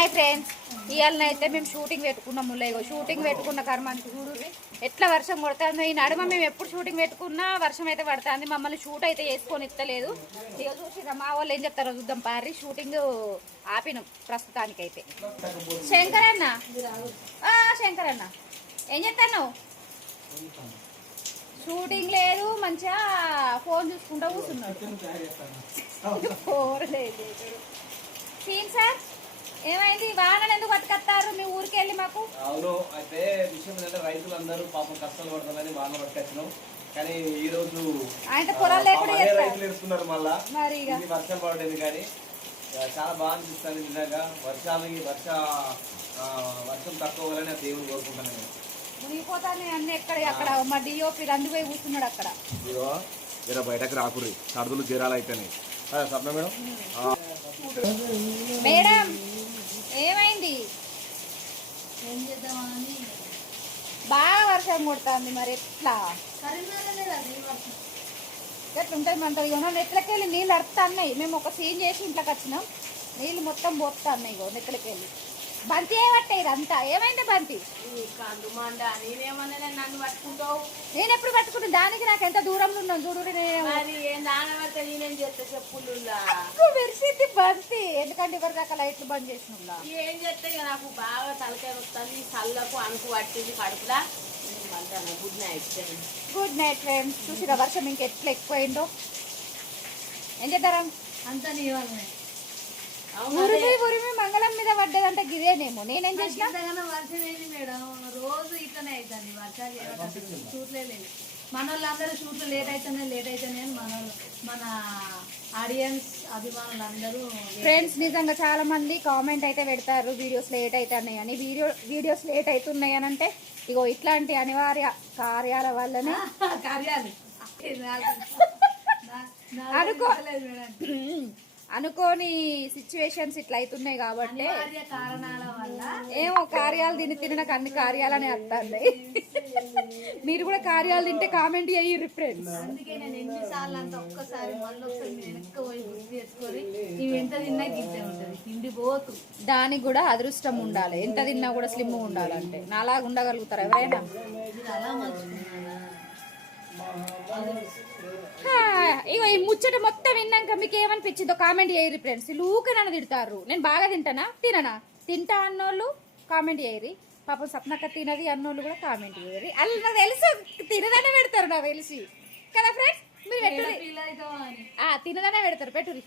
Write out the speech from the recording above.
Hi friends, ఇవాళనైతే మేము shooting పెట్టుకున్నాము. లేగో shooting పెట్టుకున్న కర్మానికి చూడు ఎట్లా వర్షం కొడుతుంది. ఈ నడుమ మేము ఎప్పుడు షూటింగ్ పెట్టుకున్నా వర్షం అయితే పడుతుంది. మమ్మల్ని షూట్ అయితే చేసుకొని ఇస్తలేదు. ఇక చూసిరా మా వాళ్ళు ఏం చెప్తారో చూద్దాం. పారి షూటింగ్ ఆపినాం ప్రస్తుతానికైతే. శంకరన్న శంకరన్న ఏం చెప్తాను? షూటింగ్ లేదు, మంచిగా ఫోన్ చూసుకుంటూ కూర్చున్నాడు. సీన్ సార్ ఏమైంది? వానలు ఎందుకు పట్టుకొస్తారు మీ ఊరికి వెళ్ళి? మాకు అవును, అయితే విషయం ఏంటంటే రైతులందరూ పాపం కష్టాలు పడుతుందని వాన పట్టుకొచ్చినాం. కానీ ఈ రోజు ఆయన పొలాలు లేకుండా రైతులు ఇస్తున్నారు. మళ్ళా మరి వర్షాలు పడేది కానీ చాలా బాగా అనిపిస్తుంది. నిజంగా వర్షం తక్కువ వల్లనే దేవుని కోరుకుంటాను. మునిగిపోతాను అన్ని ఎక్కడ అక్కడ మా డిఓపి రంది పోయి కూర్చున్నాడు అక్కడ. ఇదిగో బయటకు రాకుర్రి, సర్దులు జీరాలు అయితేనే. సప్న మేడం మేడం ఏమైంది? ఏం చేద్దామని బాగా వర్షం కొడుతుంది, మరి ఎట్లా ఎట్లా ఉంటుంది మంటది? నెట్లకి వెళ్ళి నీళ్ళు అరుతున్నాయి. మేము ఒక సీన్ చేసి ఇంట్లోకి వచ్చినాం, నీళ్ళు మొత్తం పోతున్నాయి. ఇగో నెట్లకి వెళ్ళి బంతి ఏమట్టాయి అంతా. ఏమైంది బంతి? నేనేమన్నా నన్ను పట్టుకుంటావు? నేను ఎప్పుడు పట్టుకున్నాను? దానికి నాకు ఎంత దూరంలో ఉన్నాను చూడు. దానబడితే నేనేం చేస్తా చెప్పులు మెరిసింది బంతి. ఎందుకంటే ఎవరి దాకా లైట్లు బంద్ చేసిన ఏం చేస్తే నాకు బాగా తలకాయ వస్తుంది. చల్లకు అనుకు పట్టింది కడుపులా. Good night. Good night friends. చూసిరా వర్షం ఇంకెట్లా ఎక్కువైందో. ఏం చేద్దారా? అంతా నీ వల్లనే. ఉరిమి మంగళం మీద పడ్డదంటే గిదేనేమో. నేనేం చేసిన? వర్షం ఏంది మేడం? రోజు ఇట్లనే అవుతుంది వర్షాలు. షూట్లే లేదు. మన వాళ్ళందరూ షూట్లు లేట్ అయితేనే మన ఆడియన్స్ అభిమానులు అందరూ. ఫ్రెండ్స్ నిజంగా చాలా మంది కామెంట్ అయితే పెడతారు వీడియోస్ లేట్ అవుతున్నాయి అని. వీడియోస్ లేట్ అవుతున్నాయి అని అంటే ఇగో ఇట్లాంటి అనివార్య కార్యాల వల్లనే అనుకోని సిచ్యువేషన్స్ ఇట్లా అవుతున్నాయి కాబట్టి కారణాల వల్ల ఏమో కార్యాలు తిని నాకు అన్ని కార్యాలని వస్తాయి. మీరు కూడా కార్యాలు తింటే కామెంట్ చేయండి ఫ్రెండ్స్. అందుకే నేను ఎన్నిసార్లు అంతా ఒక్కసారి మళ్ళీ ఒకసారి వెనక్కి పోయి గుర్తు చేసుకొని ఇవి ఎంత తిన్నా గిట్టే ఉంటుంది తిండి పోతు. దానికి కూడా అదృష్టం ఉండాలి. ఎంత తిన్నా కూడా స్లిమ్ ఉండాలంటే. నాలాగా ఉండగలుగుతారు ఎవరైనా? అలా మర్చిపోయినా ఇగో ఈ ముచ్చట మొత్తం విన్నాక మీకు ఏమనిపించిందో కామెంట్ చేయరు ఫ్రెండ్స్. ఊకే నన్ను తిడతారు. నేను బాగా తింటా అన్నోళ్ళు కామెంట్ చేయరు. పాపం సప్నక్క తినది అన్నోళ్ళు కూడా కామెంట్ చేయరు. అలా నాకు తెలుసు తినదనే పెడతారు, నాకు తెలిసి కదా ఫ్రెండ్స్. మీరు తినదనే పెడతారు. పెట్టురి.